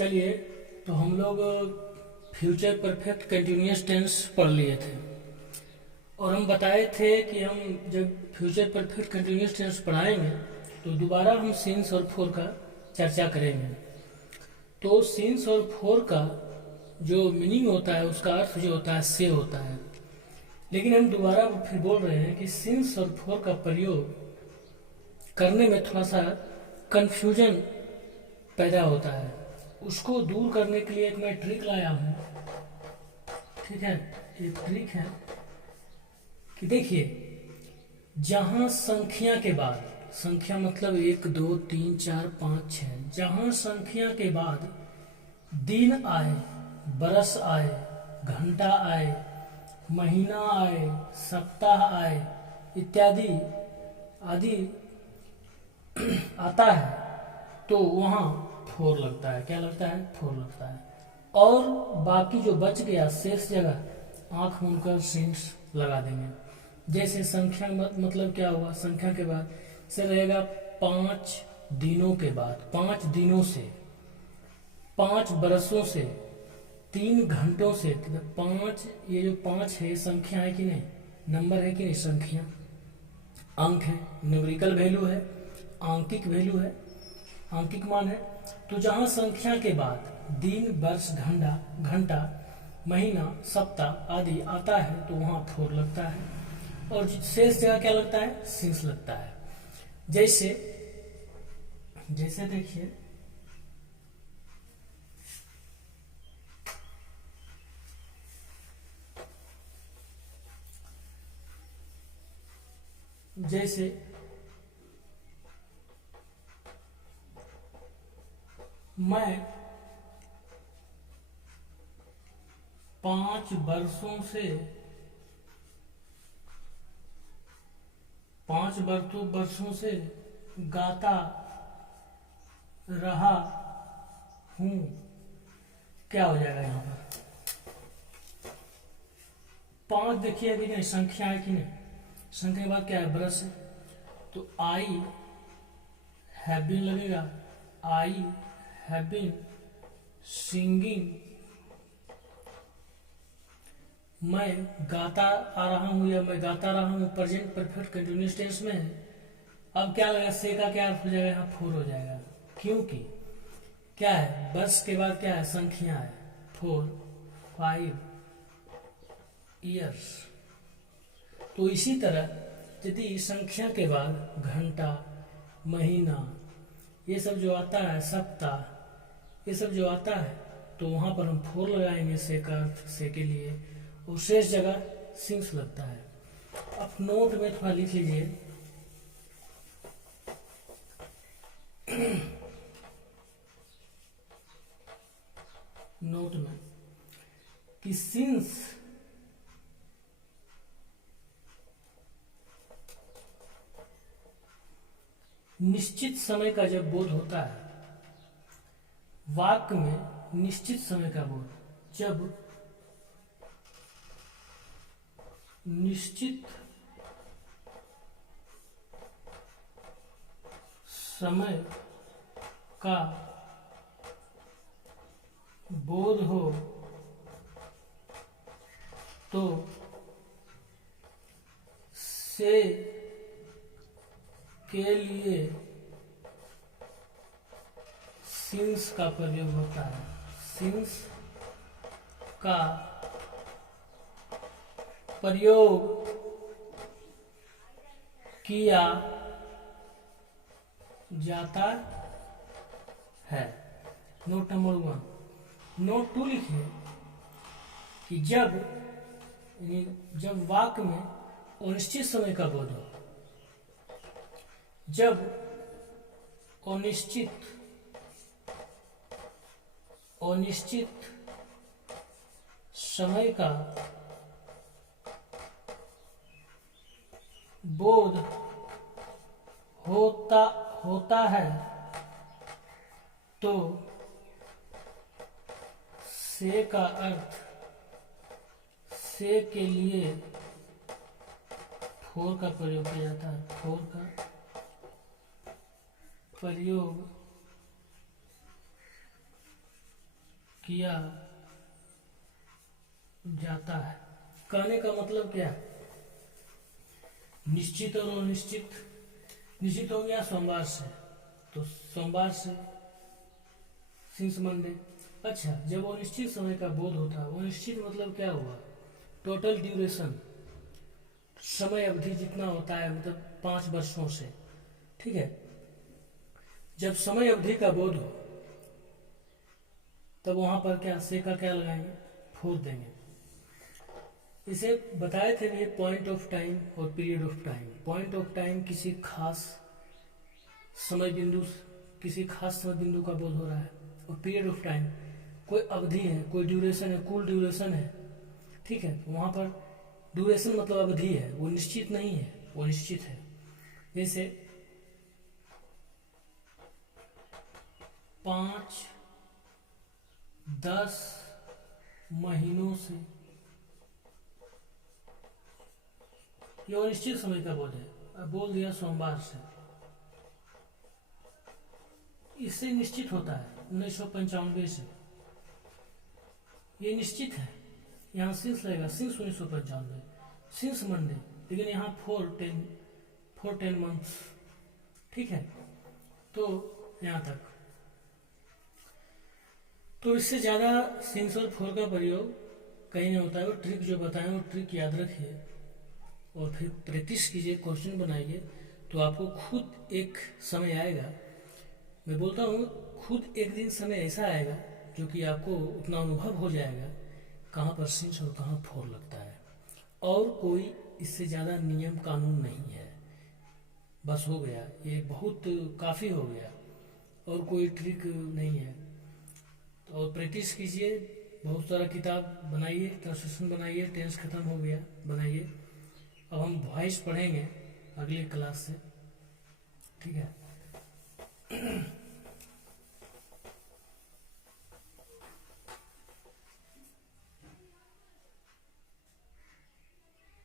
चलिए, तो हम लोग फ्यूचर परफेक्ट कंटिन्यूअस टेंस पढ़ लिए थे और हम बताए थे कि हम जब फ्यूचर परफेक्ट कंटिन्यूअस टेंस पढ़ाएंगे तो दोबारा हम सिंस और फोर का चर्चा करेंगे। तो सिंस और फोर का जो मीनिंग होता है, उसका अर्थ जो होता है से होता है, लेकिन हम दोबारा फिर बोल रहे हैं कि सिंस और फोर का प्रयोग करने में थोड़ा सा कन्फ्यूजन पैदा होता है। उसको दूर करने के लिए एक मैं ट्रिक लाया हूँ। ठीक है, एक ट्रिक है कि देखिए, जहाँ संख्या के बाद, संख्या मतलब 1 2 3 4 5 6, जहाँ संख्या के बाद दिन आए, बरस आए, घंटा आए, महीना आए, सप्ताह आए इत्यादि आदि आता है तो वहाँ फोर लगता है। क्या लगता है? फोर लगता है। और बाकी जो बच गया शेष जगह आंख मूंद कर सिंस लगा देंगे। जैसे संख्या मतलब क्या हुआ? संख्या के बाद से रहेगा 5 दिनों के बाद, 5 दिनों से, 5 बरसों से, 3 घंटों से। 5, ये जो 5 है संख्या है कि नहीं? नंबर है कि नहीं? संख्या, अंक है, न्यूमेरिकल वैल्यू है, आंकिक वैल्यू है, आंकिक मान है। तो जहां संख्या के बाद दिन, वर्ष, घंटा, महीना, सप्ताह आदि आता है तो वहां फोर लगता है और शेष जगह क्या लगता है? सिंस लगता है। जैसे देखिए, जैसे मैं 5 वर्षों से, 5 वर्षों से गाता रहा हूं। क्या हो जाएगा यहाँ पर? 5 देखिए अभी नहीं, संख्या है कि नहीं? संख्या के बाद क्या है? बरस है। तो आई हैव बीन लगेगा। आई हैव बीन सिंगिंग, मैं गाता आ रहा हूं या मैं गाता रहा हूं, प्रेजेंट परफेक्ट कंटिन्यूअस टेंस में है। अब क्या लगेगा? से का क्या अर्थ हो जाएगा? यहाँ फोर हो जाएगा, क्योंकि क्या है? वर्ष के बाद क्या है? संख्या है। 4 5 ईयर्स। तो इसी तरह यदि संख्या के बाद घंटा, महीना, ये सब जो आता है, सप्ताह, ये सब जो आता है तो वहां पर हम फोर लगाएंगे से का अर्थ से के लिए, और शेष जगह सिंस लगता है। अब नोट में थोड़ा लिख लीजिए। नोट में कि सिंस निश्चित समय का जब बोध होता है, वाक्य में निश्चित समय का बोध, जब निश्चित समय का बोध हो तो से के लिए सिंस का प्रयोग होता है। सिंस का प्रयोग किया जाता है। Note number 1। नोट 2 लिखिए कि जब वाक्य में अनिश्चित समय का बोध हो, जब अनिश्चित समय का बोध होता है तो से का अर्थ से के लिए फोर का प्रयोग किया जाता है। फोर का प्रयोग किया जाता है। कहने का मतलब क्या है? निश्चित और अनिश्चित। निश्चित हो गया सोमवार से, तो सोमवार से सिंस मंडे। अच्छा, जब अनिश्चित समय का बोध होता है, अनिश्चित मतलब क्या हुआ? टोटल ड्यूरेशन, समय अवधि जितना होता है, मतलब 5 वर्षों से, ठीक है। जब समय अवधि का बोध हो तब वहां पर क्या से का क्या लगाएंगे? 4 देंगे। इसे बताए थे भी पॉइंट ऑफ टाइम और period of time. Point of time किसी खास समय बिंदु, किसी खास समय बिंदु का बोध हो रहा है, और पीरियड ऑफ टाइम कोई अवधि है, कोई ड्यूरेशन है, कुल ड्यूरेशन है, ठीक है। तो वहां पर ड्यूरेशन मतलब अवधि है, वो निश्चित नहीं है, वो निश्चित है। जैसे 5, 10 महीनों से, ये अनिश्चित समय का बोध है। अब बोल दिया सोमवार से, इससे निश्चित होता है 1995 से, ये निश्चित है। यहाँ सिंस लगेगा, सिंस 1995, सिंस मंडे, लेकिन यहाँ 4-10 मंथ्स, ठीक है। तो यहाँ तक, तो इससे ज़्यादा सिंस और 4 का प्रयोग कहीं नहीं होता है। वो ट्रिक जो बताएं वो ट्रिक याद रखिए और फिर प्रैक्टिस कीजिए, क्वेश्चन बनाइए, तो आपको खुद एक समय आएगा। मैं बोलता हूँ खुद एक दिन समय ऐसा आएगा जो कि आपको उतना अनुभव हो जाएगा कहाँ पर सिंस और कहाँ 4 लगता है। और कोई इससे ज़्यादा नियम कानून नहीं है, बस हो गया, ये बहुत काफ़ी हो गया, और कोई ट्रिक नहीं है। तो और प्रैक्टिस कीजिए, बहुत सारा किताब बनाइए, ट्रांसलेशन बनाइए, टेंस खत्म हो गया, बनाइए। अब हम वॉइस पढ़ेंगे अगले क्लास से, ठीक है।